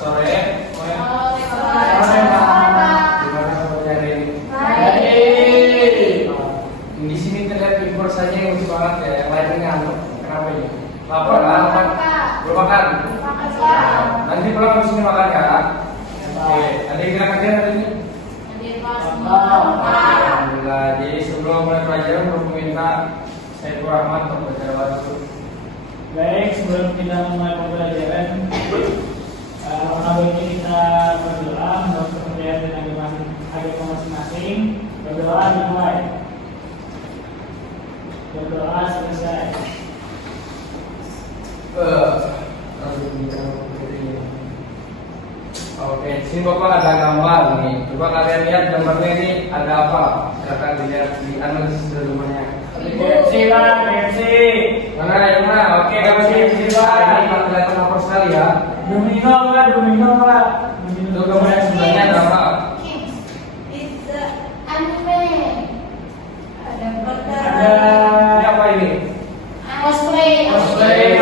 Sore. Sore, Pak. Gimana kabarnya hari ini? Baik. Di sini terlihat informasinya yang lucu banget ya. Yang lainnya ngantuk. Kenapa ini? Lapar kan? Belum makan. Nanti pulang habis ini makan ya. Oke. Ada yang kira kerjaan hari ini? Alhamdulillah. Jadi sebelum mulai pelajaran, belum minta saya Rahmat untuk baca waktu. Baik, sebelum kita mulai pembelajaran, baiknya kita berdoa untuk kepercayaan dan agama masing-masing. Berdoa dimulai. Berdoa selesai. Oke, sini Bapak ada gambar nih. Coba kalian lihat gambarnya ini ada apa? Silakan dilihat di analisis rumahnya. KFC lah, KFC. Mana yang mana? Oke, gambar KFC Pak. Ini kalau kelihatan lapar sekali ya. Domino lah, Domino lah. Itu gambar yang sebelahnya ada apa? Ini apa ini? Cosplay. Cosplay.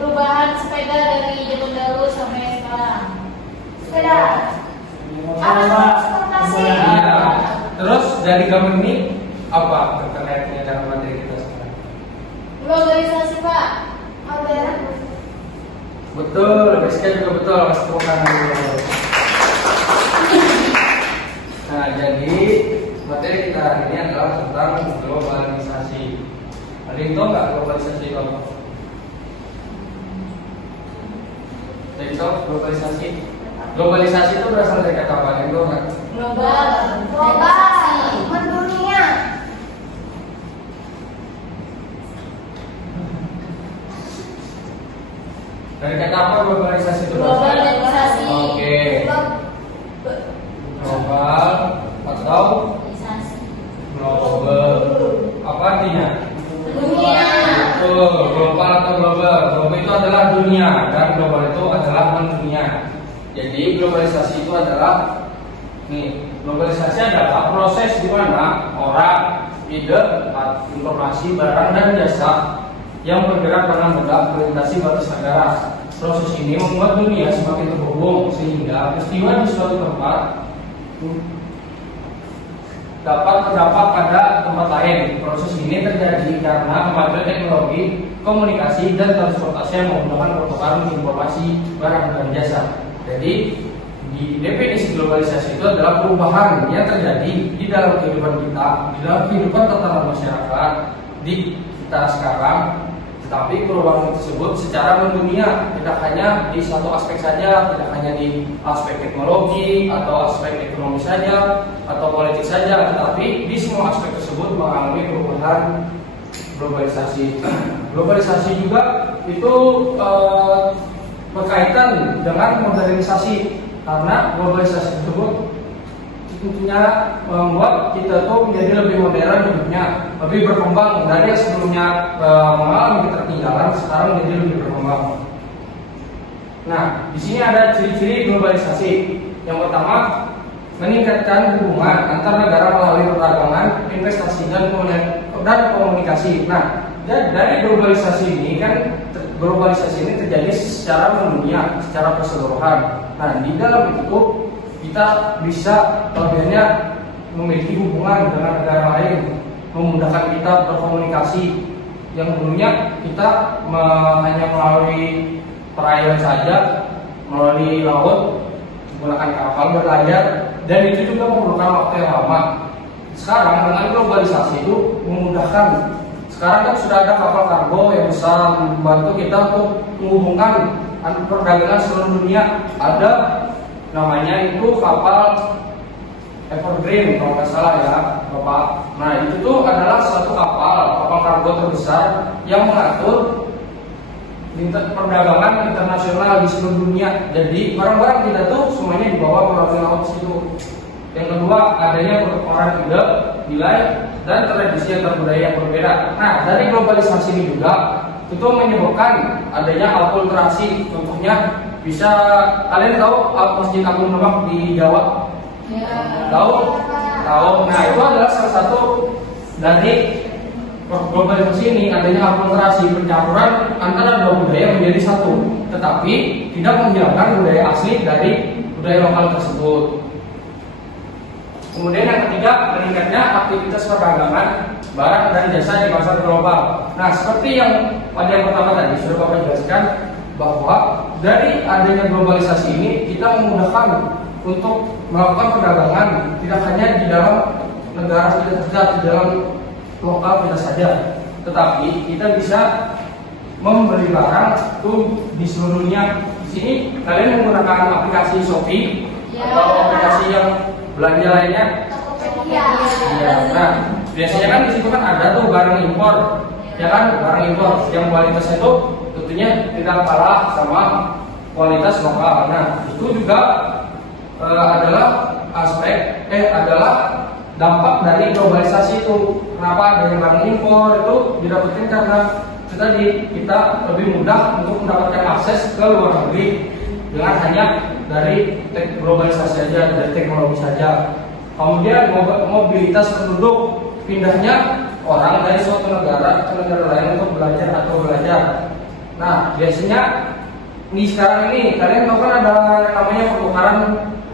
Perubahan sepeda dari zaman dahulu sampai sekarang. Sepeda. Iya. Terus dari gambar ini apa terkaitnya dengan materi kita sekarang? Globalisasi, Pak. Ada. Betul, basicnya juga betul. Mas tepuk tangan dulu. Nah, jadi materi kita hari ini adalah tentang globalisasi. Ada yang tahu nggak globalisasi itu apa? Ada yang tahu globalisasi? Globalisasi itu berasal dari kata apa? Yang tahu nggak? Global. Mendunia. Dari kata apa globalisasi itu berasal? Globalisasi. Oke. Global atau global. Apa artinya? Dunia. Betul, global atau global. Global itu adalah dunia dan global itu adalah mendunia. Jadi globalisasi itu adalah globalisasi adalah proses di mana orang, ide, informasi, barang dan jasa yang bergerak dengan mudah melintasi batas negara. Proses ini membuat dunia semakin terhubung sehingga peristiwa di suatu tempat dapat terdapat pada tempat lain. Proses ini terjadi karena kemajuan teknologi, komunikasi, dan transportasi yang menggunakan pertukaran informasi, barang, dan jasa. Jadi, di definisi globalisasi itu adalah perubahan yang terjadi di dalam kehidupan kita, di dalam kehidupan tatanan masyarakat, di kita sekarang. Tetapi perubahan tersebut secara mendunia, tidak hanya di satu aspek saja, tidak hanya di aspek teknologi atau aspek ekonomi saja atau politik saja, tetapi di semua aspek tersebut mengalami perubahan globalisasi. Globalisasi juga itu berkaitan dengan modernisasi, karena globalisasi tersebut tentunya membuat kita tuh menjadi lebih modern hidupnya, lebih berkembang dari yang sebelumnya mengalami ketertinggalan, sekarang menjadi lebih berkembang. Nah, di sini ada ciri-ciri globalisasi. Yang pertama, meningkatkan hubungan antar negara melalui perdagangan, investasi, dan komunikasi. Nah, dari globalisasi ini terjadi secara mendunia, secara keseluruhan. Nah, di dalam itu kita bisa lebihnya memiliki hubungan dengan negara lain, memudahkan kita berkomunikasi. Yang dulunya kita hanya melalui perairan saja, melalui laut, menggunakan kapal berlayar, dan itu juga memerlukan waktu yang lama. Sekarang dengan globalisasi itu memudahkan. Sekarang kan sudah ada kapal kargo yang bisa membantu kita untuk menghubungkan perdagangan seluruh dunia. Ada namanya itu kapal Evergreen kalau nggak salah ya Bapak. Nah, itu tuh adalah satu kapal kargo terbesar yang mengatur perdagangan internasional di seluruh dunia. Jadi barang-barang kita tuh semuanya dibawa melalui laut situ. Yang kedua, adanya pertukaran ide, nilai, dan tradisi antar budaya yang berbeda. Nah, dari globalisasi ini juga itu menyebabkan adanya akulturasi. Contohnya bisa kalian tahu Masjid Agung Demak di Jawa? Ya. Tahu? Tahu. Nah, itu adalah salah satu dari globalisasi ini adanya akulturasi pencampuran antara dua budaya menjadi satu, tetapi tidak menghilangkan budaya asli dari budaya lokal tersebut. Kemudian yang ketiga, meningkatnya aktivitas perdagangan barang dan jasa di pasar global. Nah, seperti yang pada yang pertama tadi sudah Bapak jelaskan bahwa dari adanya globalisasi ini kita memudahkan untuk melakukan perdagangan tidak hanya di dalam negara kita saja, di dalam lokal kita saja, tetapi kita bisa membeli barang itu di seluruh dunia. Di sini kalian menggunakan aplikasi Shopee atau aplikasi yang belanja lainnya. Tokopedia. Ya, nah biasanya kan di situ kan ada tuh barang impor, ya kan, barang impor yang kualitasnya itu tentunya tidak kalah sama kualitas lokal. Nah itu juga adalah adalah dampak dari globalisasi itu. Kenapa adanya barang impor itu didapatkan karena itu tadi kita lebih mudah untuk mendapatkan akses ke luar negeri dengan hanya dari globalisasi saja, dari teknologi saja. Kemudian mobilitas penduduk, pindahnya orang dari suatu negara ke negara lain untuk belajar atau belajar. Nah biasanya nih sekarang ini kalian tahu kan ada namanya pertukaran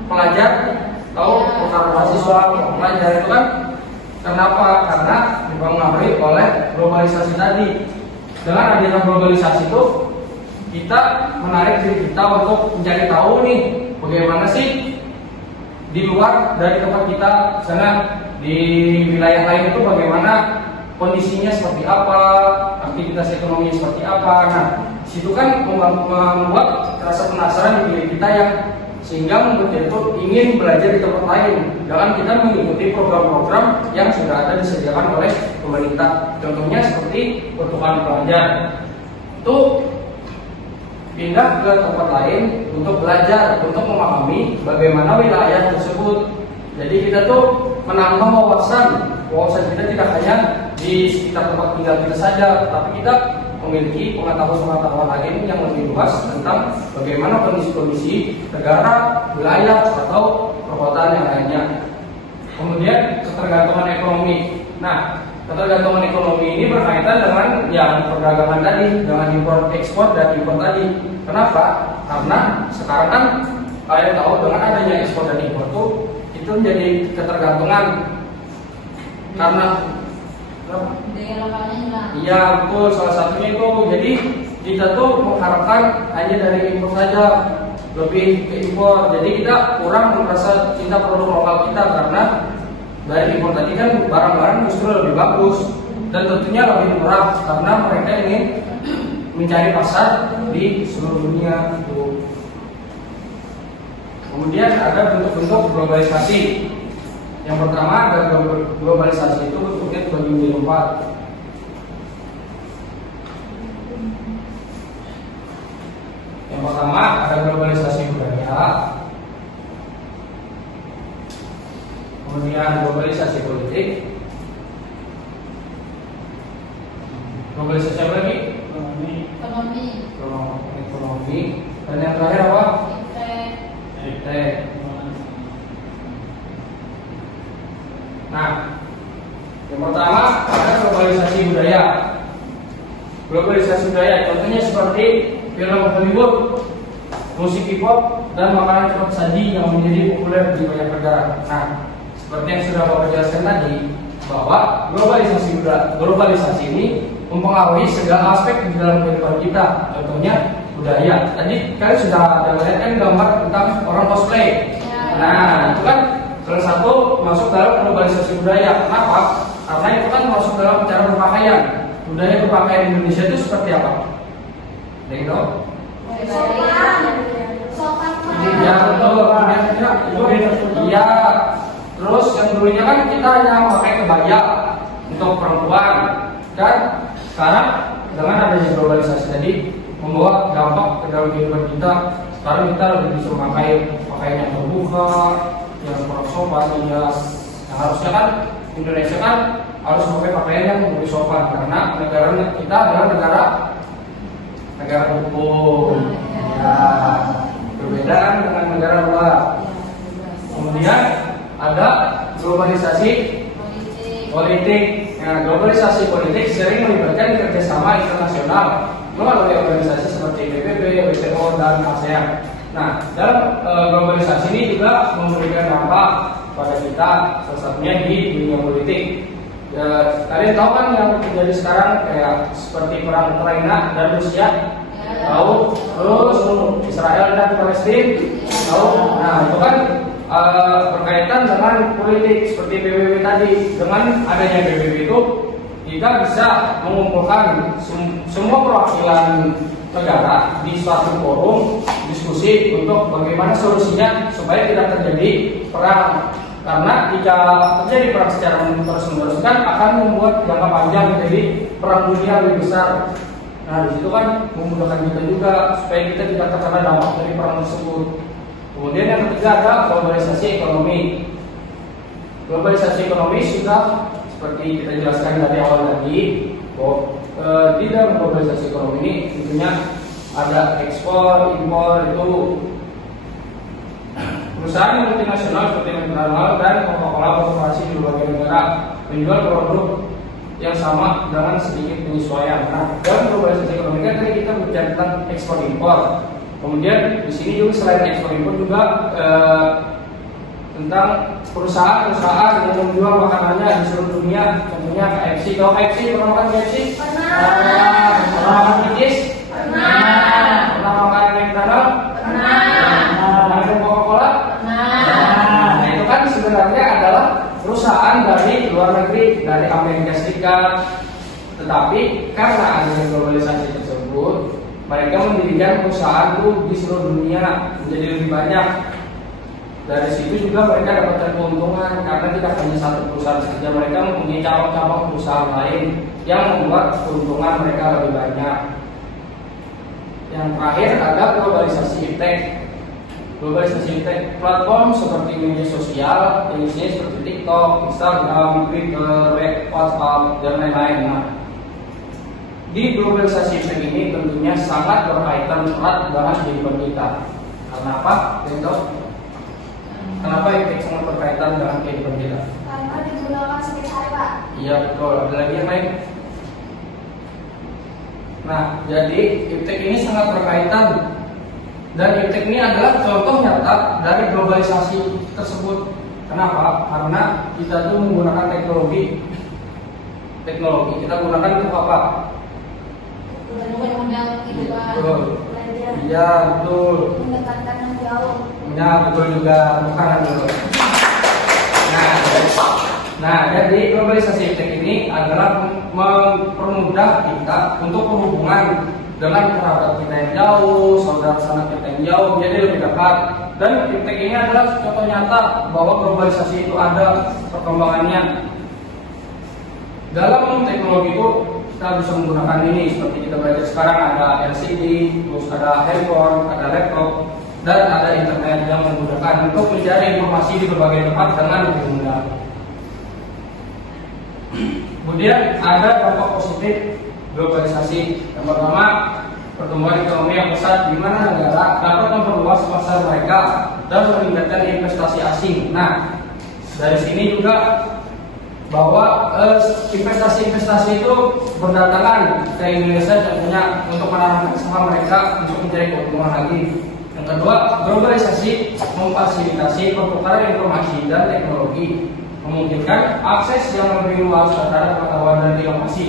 pelajar, tahu pertukaran mahasiswa pelajar itu kan. Kenapa? Karena dipengaruhi oleh globalisasi tadi. Dengan adanya globalisasi itu kita menarik diri kita untuk mencari tahu nih bagaimana sih di luar dari tempat kita, misalnya di wilayah lain itu bagaimana kondisinya seperti apa, aktivitas ekonominya seperti apa. Nah, situ kan membuat rasa penasaran di diri kita yang sehingga membuat kita itu ingin belajar di tempat lain. Jangan kita mengikuti program-program yang sudah ada disediakan oleh pemerintah. Contohnya seperti pertukaran pelajar. Itu pindah ke tempat lain untuk belajar, untuk memahami bagaimana wilayah tersebut. Jadi kita tuh menambah wawasan kita tidak hanya di sekitar tempat tinggal kita saja, tapi kita memiliki pengetahuan lain yang lebih luas tentang bagaimana kondisi-kondisi negara, wilayah, atau perkotaan yang lainnya. Kemudian ketergantungan ekonomi. Nah, ketergantungan ekonomi ini berkaitan dengan yang perdagangan tadi, dengan impor ekspor dan impor tadi. Kenapa? Karena sekarang kan kalian tahu dengan adanya ekspor dan impor itu menjadi ketergantungan karena Daya lokalnya hilang. iya betul, salah satunya itu. Jadi kita tuh mengharapkan hanya dari impor saja, lebih ke impor. Jadi kita kurang merasa cinta produk lokal kita karena dari impor tadi kan barang-barang justru lebih bagus dan tentunya lebih murah karena mereka ingin mencari pasar di seluruh dunia itu. Kemudian ada bentuk-bentuk globalisasi. Yang pertama ada globalisasi itu bentuknya terbagi menjadi 4. Yang pertama ada globalisasi budaya, kemudian globalisasi politik, globalisasi apa lagi? Ekonomi, dan yang terakhir apa? Iptek. Nah, yang pertama ada globalisasi budaya. Globalisasi budaya contohnya seperti film Hollywood, musik hip hop, dan makanan cepat saji yang menjadi populer di banyak negara. Nah, seperti yang sudah Bapak jelaskan tadi, bahwa globalisasi ini mempengaruhi segala aspek di dalam kehidupan kita. Contohnya budaya. Tadi kalian sudah ada lihat kan gambar tentang orang cosplay. Nah, itu kan salah satu masuk dalam globalisasi budaya. Kenapa? Karena itu kan masuk dalam cara berpakaian. Budaya berpakaian Indonesia itu seperti apa? Tahu? Sopan. Ya betul. Iya. Terus yang dulunya kan kita hanya pakai kebaya untuk perempuan, kan? Sekarang dengan adanya globalisasi tadi membawa dampak ke dalam kehidupan kita. Sekarang kita lebih bisa memakai pakaian yang terbuka, yang kurang sopan, yang harusnya kan Indonesia kan harus memakai pakaian yang lebih sopan karena negara kita adalah negara hukum. Ya, berbeda dengan negara luar. Kemudian ada globalisasi politik. Nah, globalisasi politik sering melibatkan kerjasama internasional melalui organisasi seperti PBB, WTO, dan ASEAN. Nah, dalam globalisasi ini juga memberikan dampak pada kita, salah satunya di dunia politik. Ya, kalian tahu kan yang terjadi sekarang kayak seperti perang Ukraina dan Rusia, tahu? Terus Israel dan Palestina, tahu? Nah, itu kan berkaitan dengan politik seperti PBB tadi. Dengan adanya PBB itu kita bisa mengumpulkan semua perwakilan negara di suatu forum diskusi untuk bagaimana solusinya supaya tidak terjadi perang. Karena jika terjadi perang secara terus-menerus kan akan membuat jangka panjang menjadi perang dunia lebih besar. Nah, di situ kan memudahkan kita juga supaya kita tidak terkena dampak dari perang tersebut. Kemudian yang ketiga ada globalisasi ekonomi. Globalisasi ekonomi sudah seperti kita jelaskan dari awal tadi, di dalam globalisasi ekonomi ini tentunya ada ekspor, impor, itu perusahaan multinasional seperti McDonald dan Coca-Cola berkooperasi di berbagai negara menjual produk yang sama dengan sedikit penyesuaian. Nah, dalam globalisasi ekonomi kan tadi kita bicara tentang ekspor impor. Kemudian di sini juga selain ekspor impor juga tentang perusahaan-perusahaan yang menjual makanannya di seluruh dunia. Contohnya KFC. Kalau KFC pernah makan KFC? Pernah. Pernah makan Kicis? Pernah. Pernah makan McDonald? Pernah. Makan Coca-Cola? Pernah. Nah, itu kan sebenarnya adalah perusahaan dari luar negeri, dari Amerika Serikat. Tetapi karena adanya globalisasi tersebut, mereka mendirikan perusahaan itu di seluruh dunia menjadi lebih banyak. Dari situ juga mereka dapatkan keuntungan karena tidak hanya satu perusahaan saja, mereka mempunyai cabang-cabang perusahaan lain yang membuat keuntungan mereka lebih banyak. Yang terakhir ada globalisasi iptek. Globalisasi iptek platform seperti media sosial, jenisnya seperti TikTok, Instagram, Twitter, WhatsApp, dan lain-lain. Nah, di globalisasi iptek ini tentunya sangat berkaitan erat dengan kehidupan kita. Karena apa? Contoh. Kenapa iptek sangat berkaitan dengan kehidupan kita? Karena digunakan setiap hari, Pak. Iya betul. Ada lagi yang lain? Nah, jadi iptek ini sangat berkaitan dan iptek ini adalah contoh nyata dari globalisasi tersebut. Kenapa? Karena kita tuh menggunakan teknologi. Kita gunakan untuk apa? Undang-undang gitu, Pak. Betul. Belajar. Iya betul. Mendekatkan yang jauh. Ya betul juga, bukan dulu. Nah, jadi globalisasi iptek ini adalah mempermudah kita untuk berhubungan dengan kerabat kita yang jauh, saudara sanak kita yang jauh, jadi lebih dekat. Dan iptek ini adalah contoh nyata bahwa globalisasi itu ada perkembangannya. Dalam teknologi itu kita bisa menggunakan ini seperti kita belajar sekarang, ada LCD, terus ada handphone, ada laptop, dan ada internet yang memudahkan untuk mencari informasi di berbagai tempat dengan lebih mudah. Kemudian ada dampak positif globalisasi. Yang pertama, pertumbuhan ekonomi yang pesat di mana negara dapat memperluas pasar mereka dan meningkatkan investasi asing. Nah, dari sini juga bahwa investasi itu berdatangan ke Indonesia contohnya untuk menanamkan saham mereka untuk mencari keuntungan lagi. Yang kedua, globalisasi memfasilitasi pertukaran informasi dan teknologi, memungkinkan akses yang lebih luas terhadap pengetahuan dan inovasi.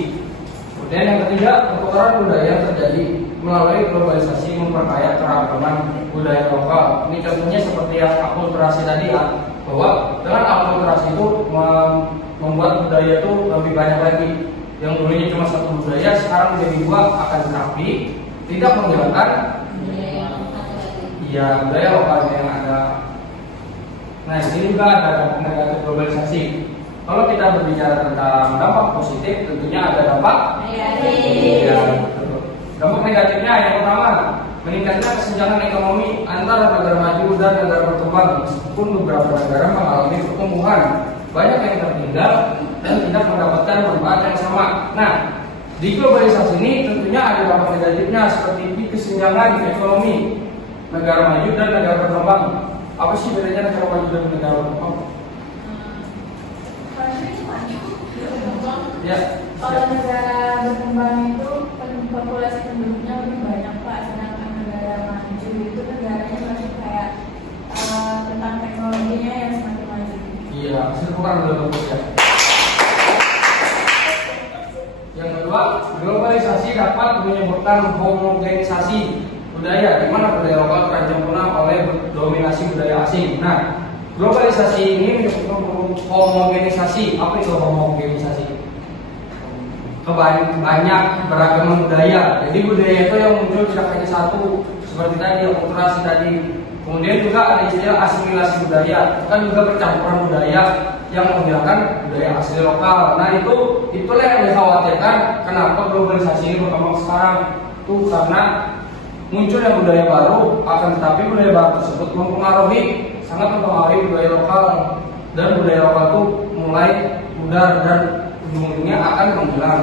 Kemudian yang ketiga, pertukaran budaya terjadi melalui globalisasi memperkaya keragaman budaya lokal. Ini contohnya seperti yang akulturasi tadi ya, bahwa dengan akulturasi itu membuat budaya itu lebih banyak lagi. Yang dulunya cuma satu budaya, sekarang menjadi dua, akan tetapi tidak menghilangkan budaya lokalnya yang ada. Nah, ini juga ada dampak negatif globalisasi. Kalau kita berbicara tentang dampak positif, tentunya ada dampak negatif. Dampak negatifnya yang pertama, meningkatnya kesenjangan ekonomi antara negara maju dan negara berkembang. Meskipun beberapa negara mengalami pertumbuhan, banyak yang tertinggal dan tidak mendapatkan manfaat yang sama. Nah, di globalisasi ini tentunya ada dampak negatifnya seperti di kesenjangan ekonomi negara maju dan negara berkembang. Apa sih bedanya negara maju dan negara berkembang? Ya tepuk tangan dulu bagus ya. Yang kedua, globalisasi dapat menyebabkan homogenisasi budaya, di mana budaya lokal terancam punah oleh dominasi budaya asing. Nah, globalisasi ini menyebabkan homogenisasi. Apa itu homogenisasi? Banyak beragam budaya. Jadi budaya itu yang muncul tidak hanya satu, seperti tadi akulturasi tadi. Kemudian juga ada istilah asimilasi budaya, kan juga percampuran budaya yang menghilangkan budaya asli lokal. Nah itulah yang dikhawatirkan kenapa globalisasi ini berkembang sekarang. Itu karena munculnya budaya baru, akan tetapi budaya baru tersebut sangat mempengaruhi budaya lokal, dan budaya lokal itu mulai pudar dan ujung-ujungnya akan menghilang.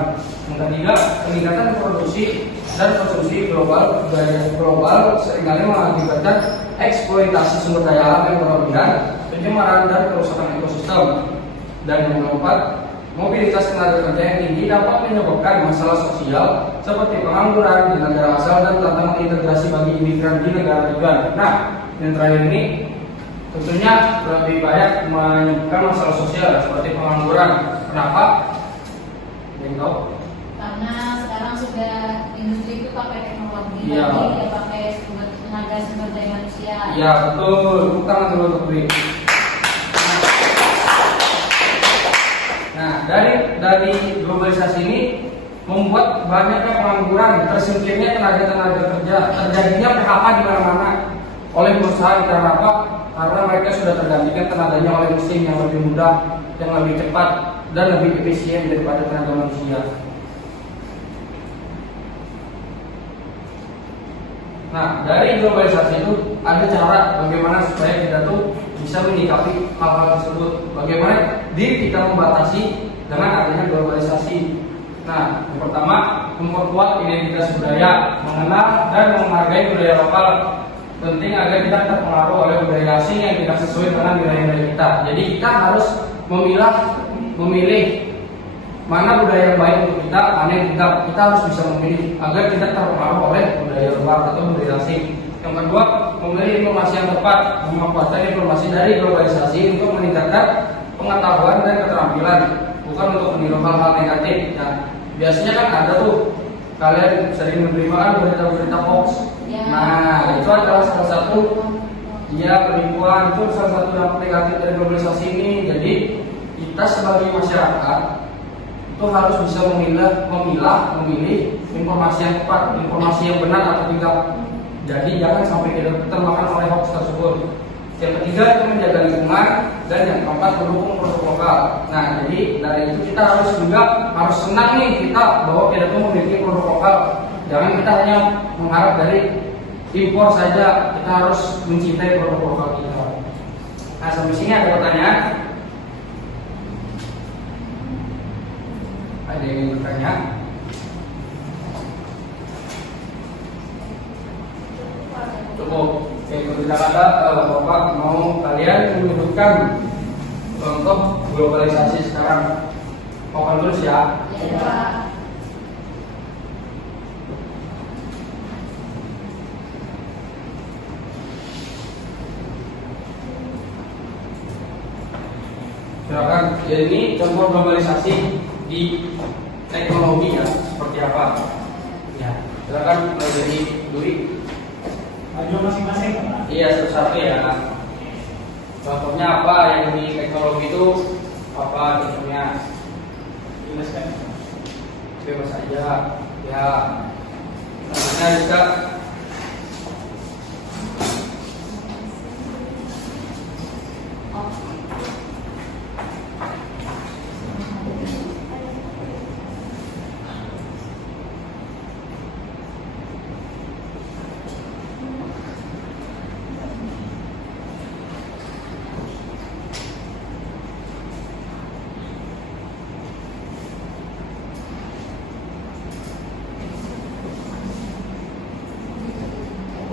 Yang ketiga, peningkatan produksi dan konsumsi global, budaya global seringkali mengakibatkan eksploitasi sumber daya alam yang berlebihan, pencemaran dan kerusakan ekosistem. Dan yang keempat, mobilitas tenaga kerja yang tinggi dapat menyebabkan masalah sosial seperti pengangguran di negara asal dan tantangan integrasi bagi imigran di negara tujuan. Nah, yang terakhir ini tentunya lebih banyak menyebabkan masalah sosial seperti pengangguran. Kenapa? Yang tahu? Karena sekarang sudah industri itu pakai teknologi, Iya. jadi dia pakai tenaga sumber daya manusia. Ya betul, bukan dulu untuk beli. Nah, dari globalisasi ini membuat banyaknya pengangguran, tersingkirnya tenaga kerja, terjadinya PHK di mana-mana oleh perusahaan. Karena apa? Karena mereka sudah tergantikan tenaganya oleh mesin yang lebih mudah, yang lebih cepat, dan lebih efisien daripada tenaga manusia. Nah, dari globalisasi itu ada cara bagaimana supaya kita tuh bisa menyikapi hal-hal tersebut. Bagaimana diri kita membatasi dengan adanya globalisasi. Nah, yang pertama, memperkuat identitas budaya, mengenal dan menghargai budaya lokal. Penting agar kita terpengaruh oleh budaya asing yang tidak sesuai dengan nilai-nilai kita. Jadi kita harus memilih mana budaya yang baik untuk kita, mana yang tidak. Kita harus bisa memilih agar tidak terpengaruh oleh budaya luar atau budaya asing. Yang kedua, memilih informasi yang tepat, memanfaatkan informasi dari globalisasi untuk meningkatkan pengetahuan dan keterampilan, bukan untuk meniru hal-hal negatif. Nah, biasanya kan ada tuh kalian sering menerima kan berita-berita hoax. Ya. Nah, itu adalah salah satu penipuan, itu salah satu dampak negatif dari globalisasi ini. Jadi kita sebagai masyarakat itu harus bisa memilih informasi yang tepat, informasi yang benar atau tidak. Jadi jangan sampai kita termakan oleh hoax tersebut. Yang ketiga itu menjaga lingkungan, dan yang keempat mendukung produk lokal. Nah, jadi dari itu kita harus senang nih kita bahwa kita tuh memiliki produk lokal. Jangan kita hanya mengharap dari impor saja, kita harus mencintai produk lokal kita. Nah, sampai sini ada pertanyaan? Ada yang ingin bertanya? Cukup. Oke, kalau tidak ada, Bapak mau kalian menyebutkan contoh globalisasi sekarang. Mau tulis ya? Ya, Pak. Silakan. Ya, ini contoh globalisasi di teknologi ya, seperti apa? Ya, silakan mulai dari Dwi. Maju masing-masing, Pak. Iya, satu-satu ya. Contohnya apa yang di teknologi itu? Apa contohnya? Jelaskan. Bebas aja. Ya. Selanjutnya bisa.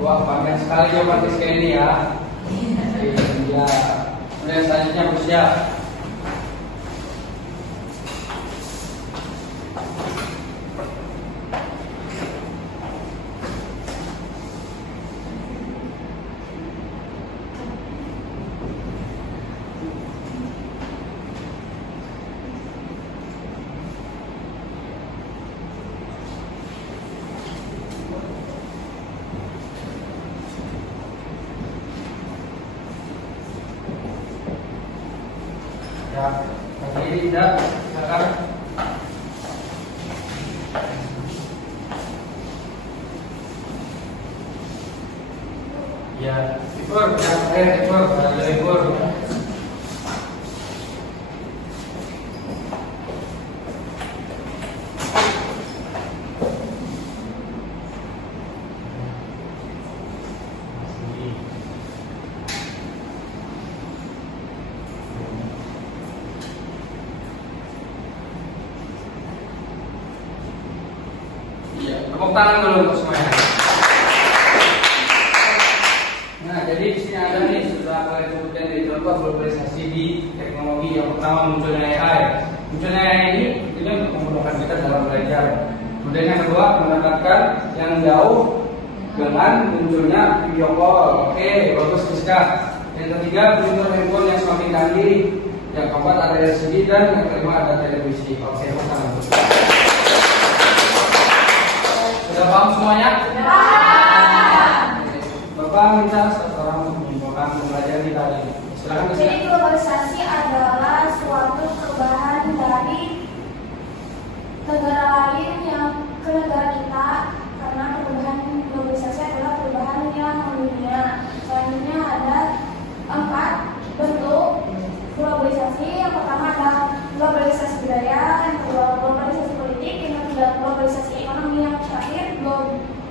Wah, bangga sekali jawaban Rizky ini ya. Iya. Kemudian selanjutnya bersiap. Ya, kaki tidak, silakan. Ya, ekor, ada ekor. Iya, tepuk tangan dulu untuk semuanya. Nah, jadi di sini ada nih setelah kemudian dicoba globalisasi di teknologi. Yang pertama munculnya AI. Munculnya AI ini tentunya untuk memudahkan kita dalam belajar. Kemudian yang kedua mendapatkan yang jauh dengan munculnya video call. Oke, bagus Rizka. Yang ketiga fitur handphone yang semakin canggih. Yang keempat ada LCD dan yang kelima ada televisi. Oke, tepuk tangan. Sudah paham semuanya? Bapak minta seseorang untuk menyimpulkan pembelajaran kita hari ini. Silakan. Jadi globalisasi adalah suatu perubahan dari negara lain yang ke negara kita, karena perubahan globalisasi adalah perubahan yang mendunia. Selanjutnya ada 4 bentuk globalisasi. Yang pertama adalah globalisasi budaya, yang kedua globalisasi politik, yang ketiga globalisasi ekonomi, yang terakhir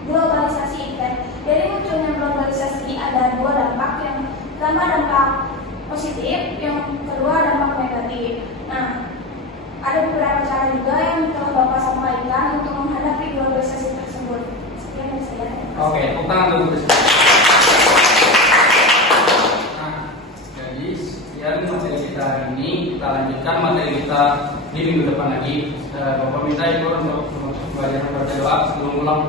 globalisasi event. Dari munculnya globalisasi ada 2 dampak. Yang pertama dampak positif, yang kedua dampak negatif. Nah, ada beberapa cara juga yang telah Bapak sampaikan untuk menghadapi globalisasi tersebut. Sekian dari saya. Oke, tepuk tangan dulu. Nah, jadi sekian materi kita hari ini. Kita lanjutkan materi kita di minggu depan lagi. Bapak minta itu untuk baca doa sebelum pulang.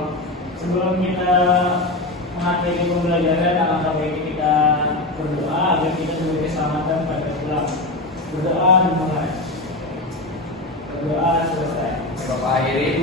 Sebelum kita mengakhiri pembelajaran, alangkah baiknya kita berdoa agar kita diberi keselamatan pada pulang. Berdoa dimulai. Berdoa selesai. Bapak akhiri.